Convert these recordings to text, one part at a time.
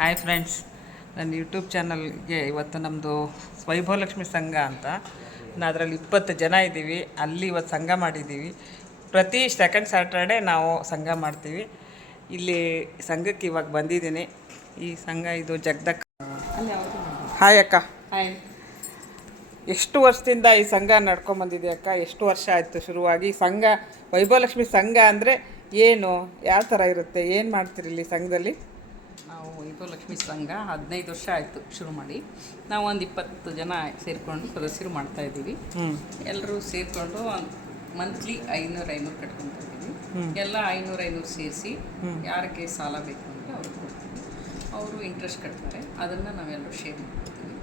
Hi friends, ನನ್ನ YouTube ಚಾನಲ್ಗೆ ಇವತ್ತು ನಮ್ಮದು ವೈಭವಲಕ್ಷ್ಮಿ ಸಂಘ ಅಂತ ಅದರಲ್ಲಿ 20 ಜನ ಇದ್ದೀವಿ. ಅಲ್ಲಿ ಇವತ್ತು ಸಂಘ ಮಾಡಿದ್ದೀವಿ. ಪ್ರತಿ ಸೆಕೆಂಡ್ ಸ್ಯಾಟರ್ಡೆ ನಾವು ಸಂಘ ಮಾಡ್ತೀವಿ. ಇಲ್ಲಿ ಸಂಘಕ್ಕೆ ಇವಾಗ ಬಂದಿದ್ದೀನಿ. ಈ ಸಂಘ ಇದು ಜಗದಕ್ಕ. ಹಾಯ್ ಅಕ್ಕ. ಹಾಯ್. ಎಷ್ಟು ವರ್ಷದಿಂದ ಈ ಸಂಘ ನಡ್ಕೊಂಬಂದಿದೆ ಅಕ್ಕ? ಎಷ್ಟು ವರ್ಷ ಆಯಿತು ಶುರುವಾಗಿ? ಸಂಘ ವೈಭವಲಕ್ಷ್ಮಿ ಸಂಘ ಅಂದರೆ ಏನು, ಯಾವ ಥರ ಇರುತ್ತೆ, ಏನು ಮಾಡ್ತೀರಿ ಇಲ್ಲಿ ಸಂಘದಲ್ಲಿ? ನಾವು ವೈಭವಲಕ್ಷ್ಮಿ ಸಂಘ 15 ವರ್ಷ ಆಯಿತು ಶುರು ಮಾಡಿ. ನಾವು ಒಂದು 20 ಜನ ಸೇರಿಕೊಂಡು ಸದಸ್ಯರು ಮಾಡ್ತಾಯಿದ್ದೀವಿ. ಎಲ್ಲರೂ ಸೇರಿಕೊಂಡು ಮಂತ್ಲಿ 500 ಕಟ್ಕೊತಾ ಇದ್ದೀವಿ. ಎಲ್ಲ 500 ಸೇರಿಸಿ ಯಾರಿಗೆ ಸಾಲ ಬೇಕು ಅಂದರೆ ಅವ್ರಿಗೆ ಕೊಡ್ತೀವಿ. ಅವರು ಇಂಟ್ರೆಸ್ಟ್ ಕಟ್ತಾರೆ, ಅದನ್ನು ನಾವೆಲ್ಲರೂ ಶೇರ್ ಮಾಡ್ತೀವಿ.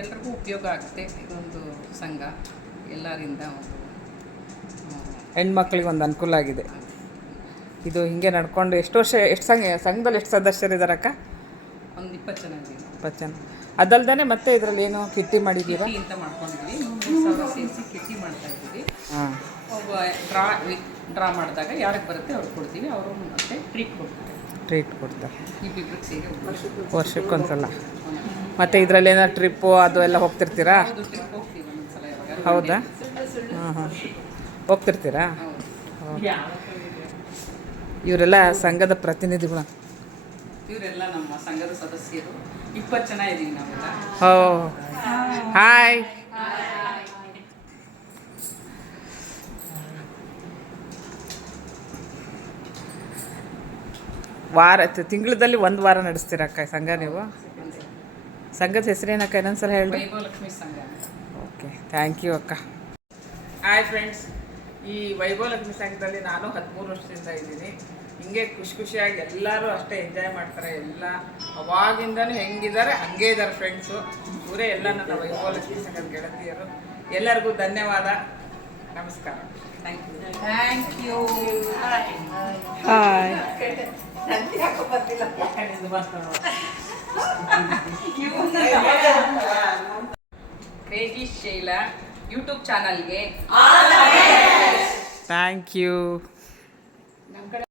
ಎಲ್ರಿಗೂ ಉಪಯೋಗ ಆಗುತ್ತೆ. ಇದೊಂದು ಸಂಘ ಎಲ್ಲರಿಂದ ಒಂದು ಹೆಣ್ಮಕ್ಳಿಗೆ ಒಂದು ಅನುಕೂಲ ಆಗಿದೆ. ಇದು ಹಿಂಗೆ ನಡ್ಕೊಂಡು ಎಷ್ಟು ವರ್ಷ, ಎಷ್ಟು ಸಂಘದಲ್ಲಿ ಎಷ್ಟು ಸದಸ್ಯರಿದ್ದಾರಕ್ಕ? ಒಂದು 20 ಜನ ಇದ್ದೀವಿ. 20 ಜನ. ಅದಲ್ದೇ ಮತ್ತೆ ಇದರಲ್ಲಿ ಏನು ಕಿಟ್ಟಿ ಮಾಡಿದ್ದೀರಾ? ಅಂತ ಮಾಡ್ಕೊಂಡಿದ್ದೀವಿ. 3,000 ಸೇರಿಸಿ ಕಿಟ್ಟಿ ಮಾಡ್ತಾ ಇದ್ದೀವಿ. ಒಬ್ಬ ಡ್ರಾ ಮಾಡಿದಾಗ ಯಾರಿಗೆ ಬರುತ್ತೆ ಅವ್ರಿಗೆ ಕೊಡ್ತೀವಿ. ಅವರು ಮತ್ತೆ ಟ್ರೀಟ್ ಕೊಡ್ತಾರೆ. ಇಬ್ಬಿಬ್ರಿಗೆ ಸೇರಿ ವರ್ಷಕ್ಕೊಂದ್ಸಲ. ಮತ್ತು ಇದರಲ್ಲಿ ಏನಾದ್ರು ಟ್ರಿಪ್ಪು ಅದು ಎಲ್ಲ ಹೋಗ್ತಿರ್ತೀರಾ? ಟ್ರಿಪ್ ಹೋಗ್ತೀವಿ ಒಂದೊಂದ್ಸಲ. ಹೌದಾ? ಹೋಗ್ತಿರ್ತೀರಾ? ಇವರೆಲ್ಲ ಸಂಘದ ಪ್ರತಿನಿಧಿಗಳು. ಇವರೆಲ್ಲ ನಮ್ಮ ಸಂಘದ ಸದಸ್ಯರು. 20 ಜನ ಇದ್ದೀವಿ ನಾವೆಲ್ಲ. ಓ ಹಾಯ್. ತಿಂಗಳಲ್ಲಿ 1 ವಾರ ನಡೆಸ್ತೀರಕ್ಕ ಸಂಘ ನೀವು? ಸಂಘದ ಹೆಸರೇನಕ್ಕ? ಇನ್ನೊಂದ್ಸಲ ಹೇಳಿ. ವೈಭವಲಕ್ಷ್ಮಿ ಸಂಘ. ಓಕೆ, ಥ್ಯಾಂಕ್ ಯು ಅಕ್ಕ. ಹಾಯ್ ಫ್ರೆಂಡ್ಸ್, ಈ ವೈಭವಲಕ್ಷ್ಮಿ ಸಂಘದಲ್ಲಿ ನಾನು 13 ವರ್ಷದಿಂದ ಇದ್ದೀನಿ. ಹಿಂಗೆ ಖುಷಿಯಾಗಿ ಎಲ್ಲರೂ ಅಷ್ಟೇ ಎಂಜಾಯ್ ಮಾಡ್ತಾರೆ. ಎಲ್ಲ ಅವಾಗಿಂದನೂ ಹೆಂಗಿದ್ದಾರೆ ಹಾಗೇ ಇದ್ದಾರೆ ಫ್ರೆಂಡ್ಸು. ಇವರೇ ಎಲ್ಲ ನನ್ನ ವೈಭವಲಕ್ಷ್ಮಿ ಸಂಘದ ಗೆಳತಿಯರು. ಎಲ್ಲರಿಗೂ ಧನ್ಯವಾದ, ನಮಸ್ಕಾರ. Thank you. Hi. Crazy Shaila YouTube ಚಾನಲ್ಗೆ ಥ್ಯಾಂಕ್ ಯು.